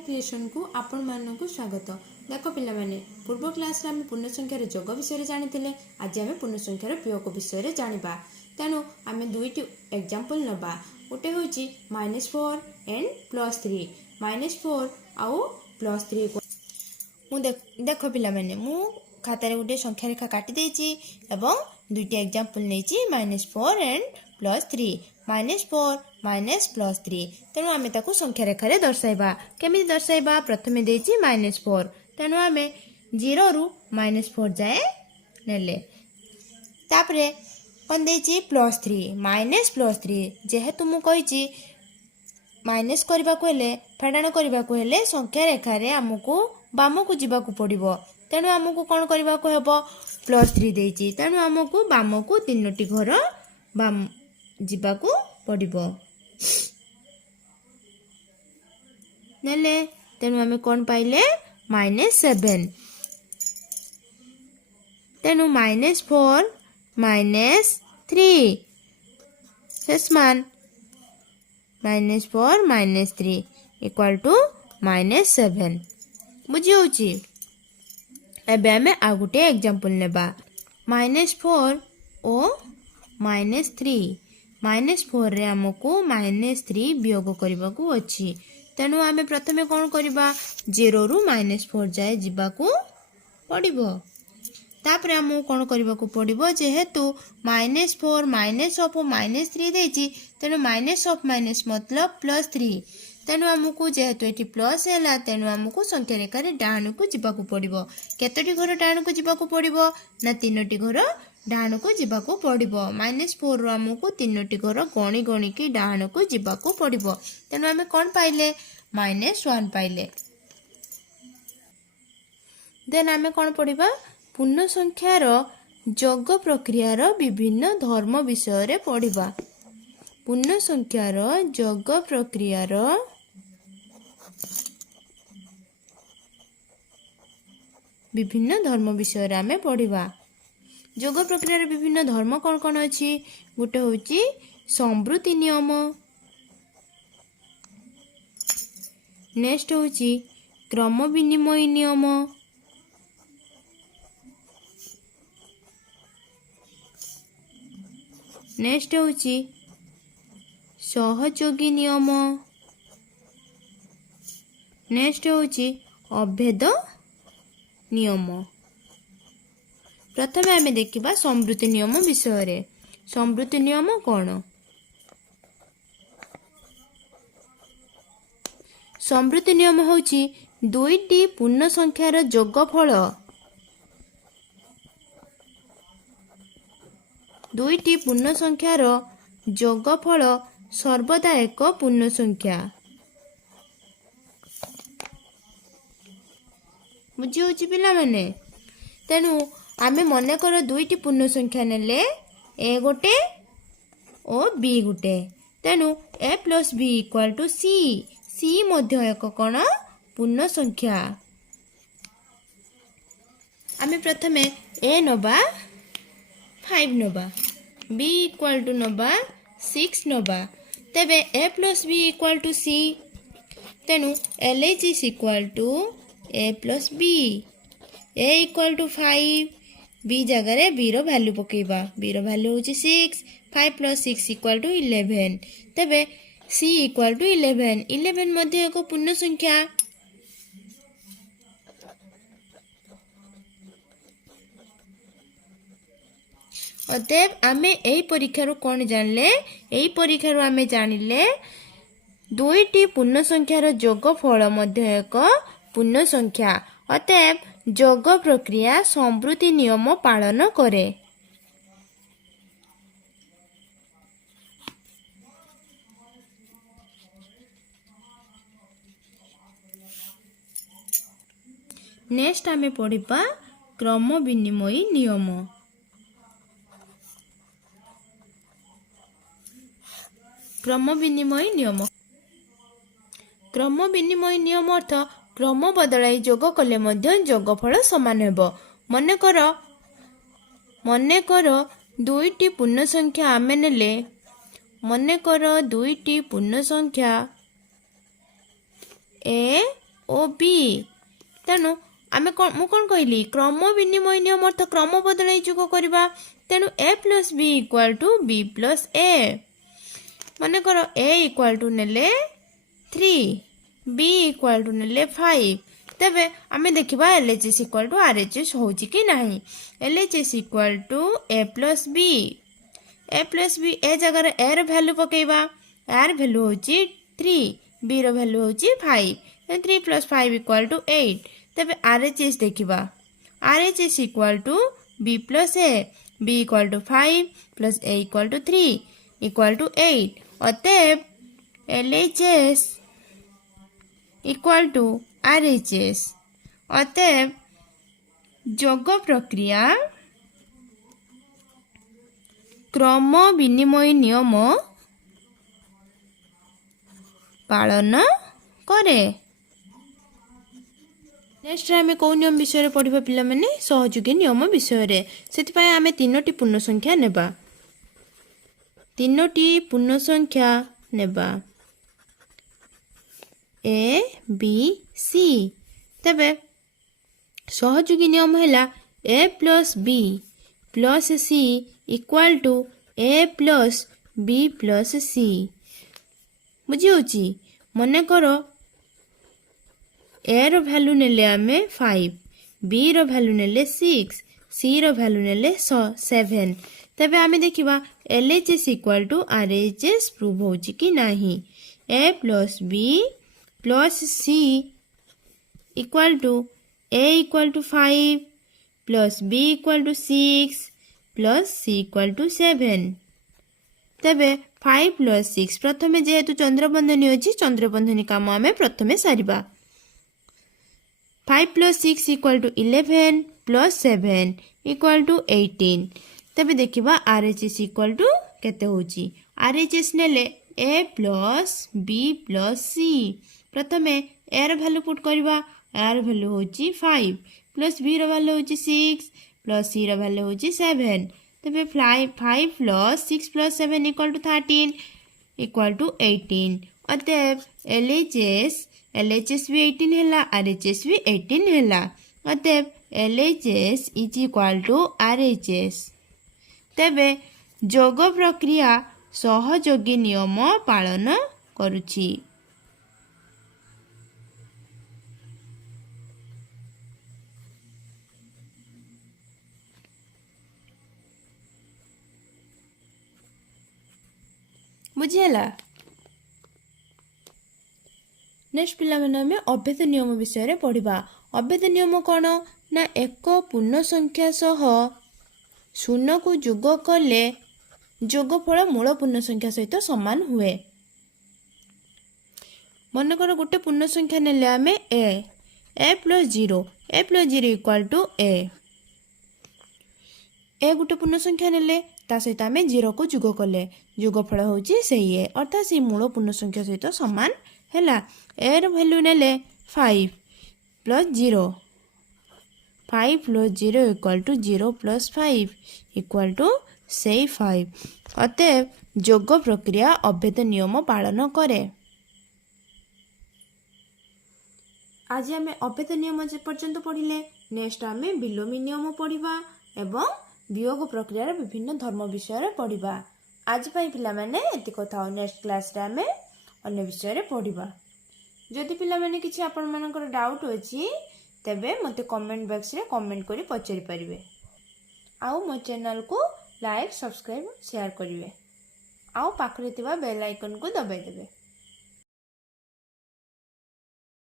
Creation को आपण मानक स्वागत। देख पिलाने पूर्व क्लास आम पूर्ण संख्यार जोग विषय जानी आज आम पूर्ण संख्यार वियोग विषय जाना। तेणु आम दुईटी एग्जांपल नवा। गोटे हूँ -4 एंड +3 -4 आउ +3 को देख पिलाने मु खातार गोटे संख्या रेखा काटी देछि एवं दुईटी एग्जांपल नहीं -4 एंड +3 -4 -+3 तेणु आम ताकू संख्या रेखार दर्शाइबा। केमिति दर्शाइबा? प्रथमे देछि -4 तेणु आम 0 रु -4 जाए नेले। तापरे कौन देछि +3 जेहेतु मु कहिछि माइनस करबा को हेले फेडाण करबा को हेले संख्या रेखार आमको बाम को जीवा को पड़िबो। तेणु आमको कौन करबा को हेबो? +3 देछि तेणु आमको बाम को 3टी घर बाम जीवा को पड़िबो नेले। तेणु आमे कौन पाइले? -7 तेणु -4 -3 शेषमान -4 -3 इक्वल टू -7 बुझी होची। एबे आमे आ गुटे एग्जांपल नेबा। -4 ओ -3 -4 रे हमको -3 वियोग करबा को अछि। तेणु आमे प्रथमे कौन करबा? 0 रु -4 जाए जीवा को पड़िबो। तापर हमको कौन करबा को पड़िबो? जेहेतु -4 -3 देछि तेणु -= मतलब +3 तेणु हमको जेहेतु एटी प्लस हैला तेणु हमको संख्या रेखा रे डाहाण को जीवा को पड़िबो। केतोटी घर डाहाण को जीवा को पड़िबो? ना 3टी घर डाहाण को जीवा को पड़िबो। -4 रु हमको 3टी घर गणी गणी की डाहाण को जीवा को पड़िबो। तेणु आमे कौन पाइले? -1 पाइले। देन आमे कौन पढ़िबा? पूर्ण संख्यार जोग प्रक्रियार विभिन्न धर्म विषय रे पढ़िबा। पूर्ण संख्यार जोग प्रक्रियार विभिन्न धर्म विषय रे आमे पढ़िबा। जोग प्रक्रियार विभिन्न धर्म कौन कौन अछि? गोटे होची संवृत्ति नियम, नेक्स्ट होची क्रम विनिमय नियम, नेक्स्ट होची सहयोगी नियम, नेक्स्ट होची अभेद नियम। प्रथमे आमे देखिबा संवृत्ति नियम विषय रे। संवृत्ति नियम कौन? संवृत्ति नियम होची दुईटी पूर्ण संख्यार जोगफल दुईटी पूर्ण संख्यार जोगफल सर्वदा एक पूर्ण संख्या। बुझी होची पिला माने? तेणु आमे मने कर दुईटी पूर्ण संख्या नेले ए गोटे और बी गोटे। तेणु a + b = c। c मध्य एक कोन पूर्ण संख्या। आमे प्रथमे a नबा 5 नबा, b = नबा 6 नबा। तेबे a + b = c तेणु LH = a + b। a = 5 b जगह रे b रो वैल्यू पकेबा। b रो वैल्यू होची 6 5 + 6 = 11। तेबे c = 11। 11 मध्ये एक पूर्ण संख्या। अतएव आमे एई परीक्षारु कौन जानले? एई परीक्षारु आमे जानिले दुईटी पूर्ण संख्यार जोगफल मध्य एक पूर्ण संख्या। अतएव जोग प्रक्रिया संवृत्ति नियम पालन करे। नेक्स्ट आमे पढ़िबा क्रम विनिमय नियम। क्रम विनिमय नियम। क्रम विनिमय नियम अर्थ क्रम बदलाई जोग कले मध्य जोगफल समान हेबो। मने कर दुईटी पूर्ण संख्या आमे नेले। मने कर दुईटी पूर्ण संख्या a ओ बी तेणु आमे मु कौन कहली क्रम विनिमय नियम अर्थ क्रम बदल जोग करवा तेणु A plus B equal to B plus A मन कर ए इक्वाल टू नेले 3 बी इक्वाल टू नेले 5 तेबे आमे देखिबा एलएचएस इक्वाल टू आरएचएस होउची कि नाही LHS equal to A plus B A जगह रे ए रो वैल्यू पकेबा ए रो वैल्यू होची 3 बी रो वैल्यू होची 5 3 प्लस 5 इक्वाल टू 8 तेबे आरएचएस देखिबा RHS equal to B plus A B equal to 5 plus A equal to 3 equal to 8 अतएव एलएचएस इक्वाल टू आरएचएस अतएव जोग प्रक्रिया क्रम विनिमय नियम पालन करे। नेक्स्ट आमे कौ नियम विषय पढ़िबा पिला माने सहयोगी नियम विषय रे सेति आमे तीनोटी पूर्ण संख्या नेबा ए बी सी तबे सहयोगी नियम हैला A plus B plus C equal to A plus B plus C बुझी मन कर ए रो वैल्यू नेले आमे 5 बी रो वैल्यू नेले 6 सी रो वैल्यू नेले 7 तबे आमे देखिबा LHS equal to RHS prove होची कि नाही A plus B plus C equal to A equal to 5 plus B equal to 6 plus C equal to 7 तबे 5 प्लस 6 प्रथमे जेहेतु चंद्रबंधनी अछि चंद्रबंधनी काम आमे प्रथमे सारिबा 5 plus 6 equal to 11 plus 7 equal to 18 तबे देखिबा आरएचएस इक्वाल टू केते होची आरएचएस नेले ए प्लस बी प्लस सी प्रथमे ए रो वैल्यू पुट करबा ए रो वैल्यू होची 5 प्लस बी रो वैल्यू होची 6 प्लस सी रो वैल्यू होची 7 तबे 5 plus 6 plus 7 equal to 13 equal to 18 अतएव एलएचएस भी 18 हैला आरएचएस भी 18 हैला अतएव LHS is equal to RHS तबे जोग प्रक्रिया सहयोगी नियम पालन करुछि। बुझीला नेक्स्ट पिला में अभेद नियम विषय पढ़ा अभेद नियम कौन ना एक पूर्ण संख्या सह शून्य को जोग कले जोगफल मूल पूर्ण संख्या सहित समान हुए मनकर गोटे पूर्ण संख्या नेले आमे ए प्लस 0 इक्वल टू ए गोटे पूर्ण संख्या नेले ता सहित आमे 0 को जोग कले जोगफल होची से ए अर्थात से मूल पूर्ण संख्या सहित समान हैला ए रो वैल्यू नेले 5 plus 0 5 plus 0 equal to 0 plus 5 equal to से 5 अतएव जोग प्रक्रिया अभेद नियम पालन करे। आज आमे अभेद नियम पर्यंत पढ़िले नेक्स्ट आमे विलोमी नियम पढ़िबा एवं वियोग प्रक्रिया विभिन्न धर्म विषय पढ़िबा। आज पाई पिला माने एति कथा नेक्स्ट क्लास रे आमे अन्य विषय पढ़िबा। जदि पिला माने किछि आपन मानकर डाउट अछि तेबे मते कमेंट बॉक्स रे कमेंट करी पचारि परिबे आउ मो चैनल को लाइक सब्सक्राइब शेयर करिवे आउ पाखरे तिबा बेल आइकन को दबाइ देबे।